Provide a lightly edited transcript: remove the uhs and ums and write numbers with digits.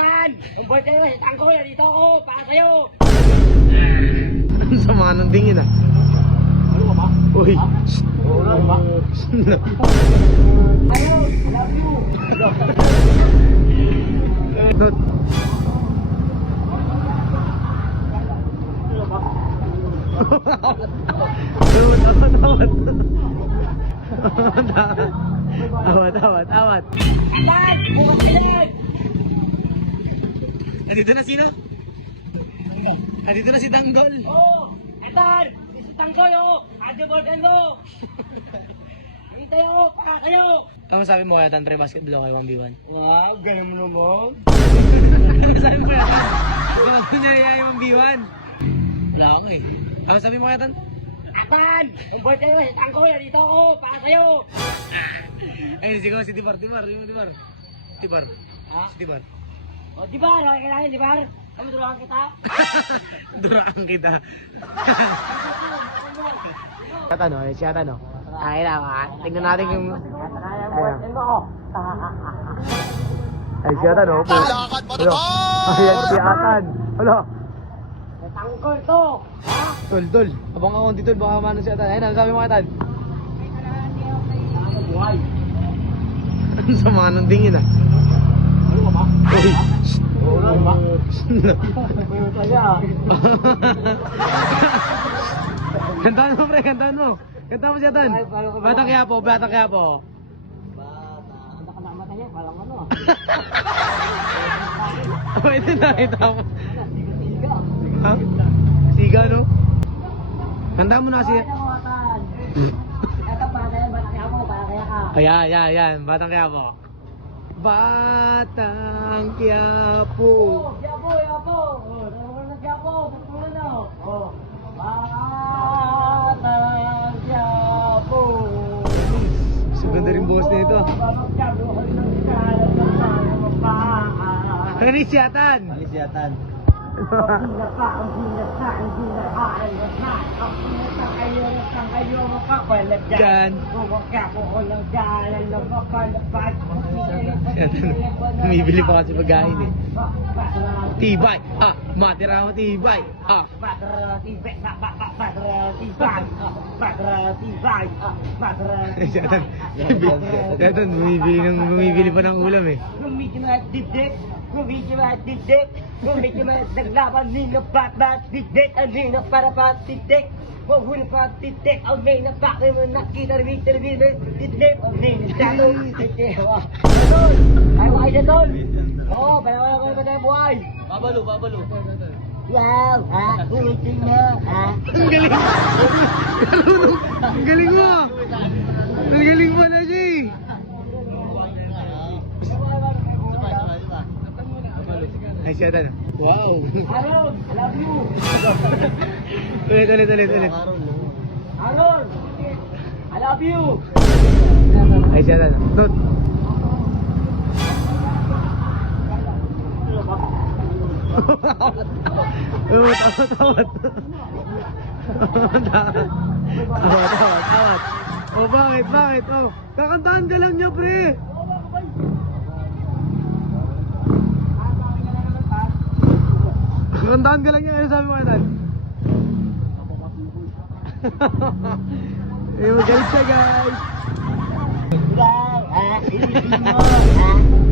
Tapan! Umboy kayo, si Tangkoy, dito ako, para sa'yo! Ang sama ng tingin ah. Ano ka ba? Uy. Ano ba? Ayaw, I love you! Not. Awat. Ilan! Bukas ka yan! Andito na sino? Andito na si Tanggol. Oo! Etan! Si Tangkoy, oh! Ate Borgando! Hintay ako, para kayo! Ano sabi mo kaya Tan pre basketball kayo 1v1? Wow, ganun mo naman! Ano sabi mo kaya Tan? Gusto niya yung 1v1? Wala ako eh. Ano sabi mo kaya Tan? Tapan! Umboy kayo, si Tangkoy, dito ako, para sa'yo! Ay, sigaw si Tibar. Tibar. Ha? Si Tibar. O, di ba? Nakakilala, di ba? Ano, turuan kita? Duraan kita. Si Atan. Ay lang ha. Tingnan natin yung... Ay, si Atan oh. Lakad mo to! Ayan si Atan. Wala. Tangkoy to! Ha? Tol. Abang ako dito, baka mano si Atan. Ayun, ano sabi mo Atan? Buhay! Ang sama ng tingin ah. Ano ka ba? Uy. Ano ba? Ano kaya? Kantahan mo pre, kantahan mo. Kantahan mo si Atan. Batang Quiapo. Bata ka namatay niya, palang ano ah. Oh, ito nakita mo. Siga. Ha? Siga no? Kantahan mo na si... Ito para kaya, bata kaya mo, para kaya ka. Ayan. Batang Quiapo. Batang Quiapo. Yapo! Tawag na Yapo! Tawag na! Batang Yapo! So ganda rin boss na ito. Ano si Atan? Yan. Bumibili pa kasi pagkain eh. Tibay! Matira mo tibay! Atan, bumibili pa ng ulam eh. Medyo naglaban nila bat didik ang nila para patidik wala patidik ang nila bakit mo nakita rin didik ang nila dalo didik ay buhay na tol oo bala ko na tayo buhay babalo wow ha ulitin mo ha Ang galing mo! Ang galing mo na siya eh! Ay siya Atan. Wow! Aaron I love you Ulit. Aaron I love you Ay siya Atan. Not. Tawat. Tawat. Oh, bakit? Oh, kakantahan ka lang niya, pre. Kakantahan ka lang niya. Ano sabi mo, Atan? Magalit siya, guys. wow ha ulitin mo ha